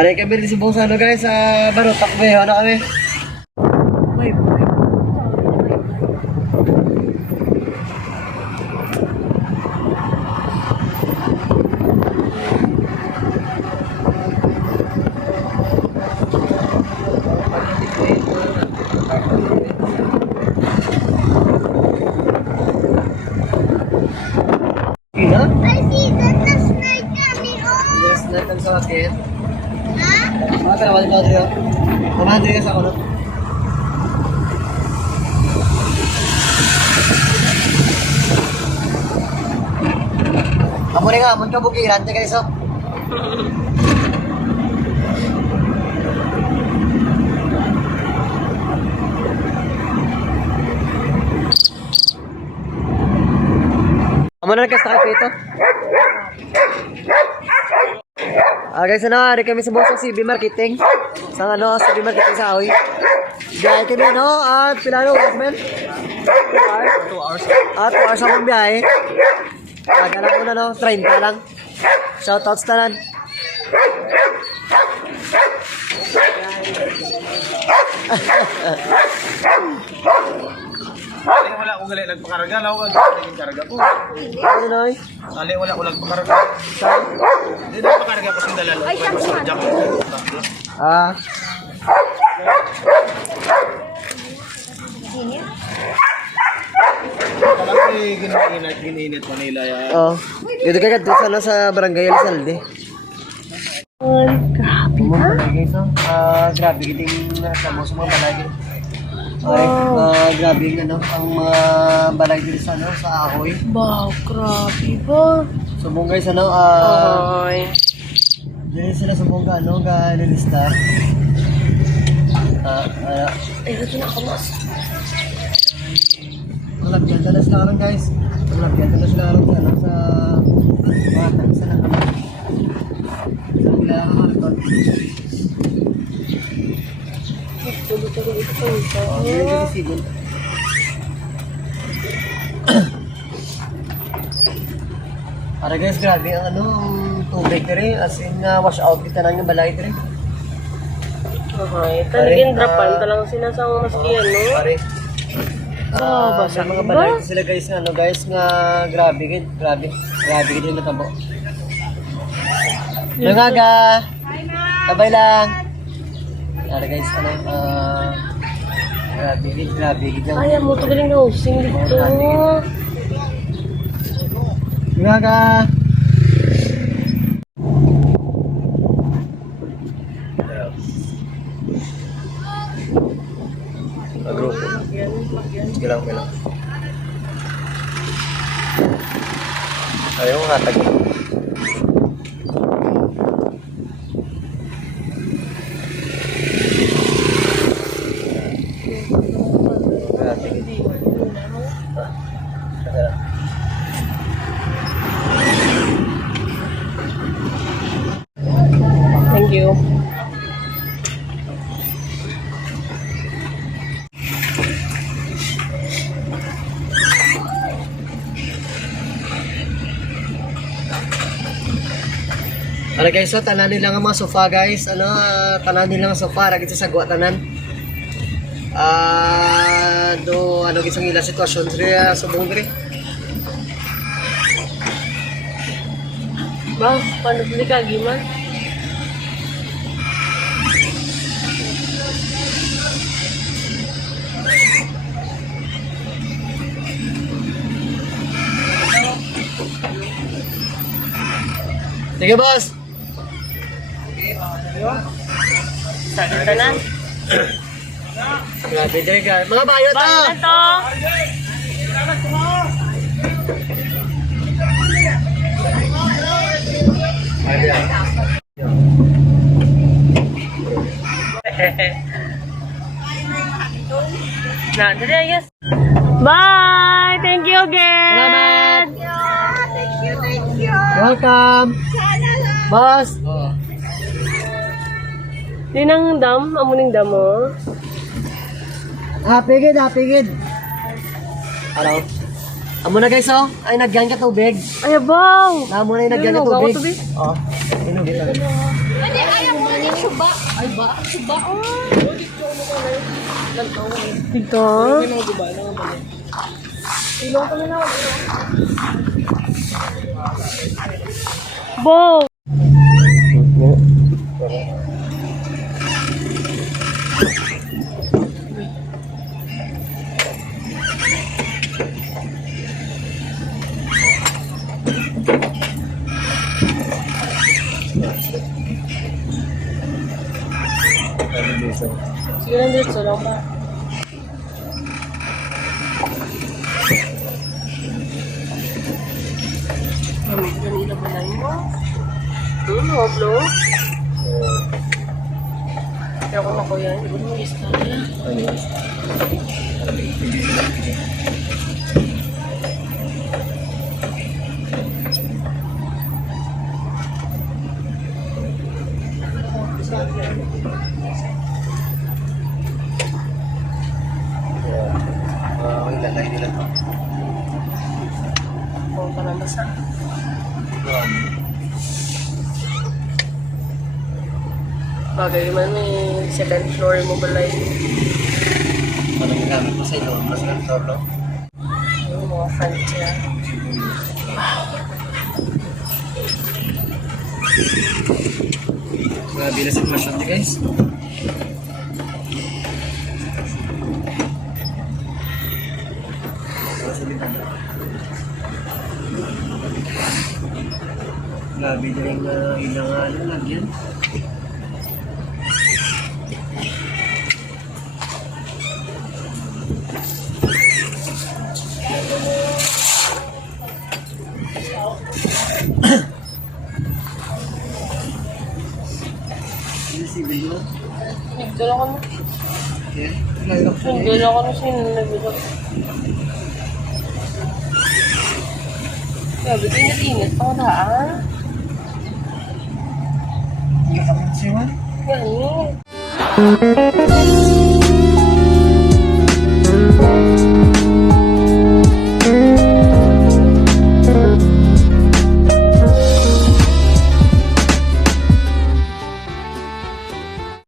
Aray kami rin si Bong sa ano guys, sa Barutak ba ano kami? Ina? Yes, natin sa akin. Mga karawan ko ito. Mamahandi ka sa kulot. Amo rin nga, amon ka bukiran. Teka iso. Amo na nagkastakal ko ito. Guys, hari kami sa Bosong CB Marketing. Sa ano, CB Marketing sa Ahoy. Biyahe kami ano, at pilano, Watman? 2 hours. 2 hours akong biyahe. Kagala ko na no, 30 lang. Shoutouts na lang. Tali wala ko gali nagpakarga, law ko naging karga ko. Ano noy? Tali wala ko nagpakarga. Di na pakarga ko sindala lo. Ah. Kalau giniinit Manila ya. Oh. Dito kagad doon sana sa Barangay Elsalde. Grabe Mga na. balay guys, oh. Grabe giting nasa mo sa mga balay. Okay, grabe yung ano, ang mga balay dito sa ano, sa Ahoy. Wow, grabe ba? Subong guys, ano, Ay. dito sila subong ka, ano, ka nilista. Ay, ito na ako mas. Malagyan na sila karon guys. Malagyan na sila karon ano, sa bata, sa naman. Sa pila ka karton. Tulo-tulo ito po ito. Yun yung sigon. Para guys, grabe ang ano, ang tubig rin. As in, wash out kita lang yung balay rin. Okay, talagang drapan talagang sinasang maski ano. Pare. Basa mga ba? balay sila guys, nga, ano guys, nga grabe gid, grabe. Grabe gid yung natabo. Nangaga. Sabay lang. Para guys, ano, grabe gid yung. Kaya mo ito galing hosting dito. Nangaga. Agrupo. Sige lang, okay lang. Ayaw nga tag. Thank you. Ano guys, so tanan nila nga mga sofa guys, ano, tanan nila nga sofa, ragit sa sagwa tanan. Do ano gisang ila sitwasyon sa subong diri. Ba, paano bili ka, Giman? Sige boss. Sakit ka na? Grabe diri guys. Mga bayot Bakit to. to? Na, dali ayos. Bye! Thank you again! Salamat. Welcome. Boss. Yun ang dam, amuning dam mo. Happy gid, happy gid. Araw. Amo na guys, oh. Ay nagyan ka tubig. Ay, abaw! Amo na yung nagyan ka Ano, gawa tubig. tubig? Oh. Inugit lang. Pwede ayaw mo ni Suba. Ay ba? Suba. Ito. Bo. Sige lang dito lang ba? Gamit na nila balay mo. Hoblo. Kaya ko na ko yan. Hindi ko na mag-istorya. Ilalagay nila to. Kung pa na nasa. Bagay man may second floor mo balay. Anong gamit mo sa ilo? Mas ganito, no? Yung mga fan siya. Grabe na sitwasyon niya, guys. Grabe na yung ilang lagyan. Ini si Bilo. Nagdala ko na. Yeah. Nalok siya. Nagdala ko na siya. Nagdala ko. Sabi ko, ingat-ingat ako na Hindi ka man siya, man. Ganyan.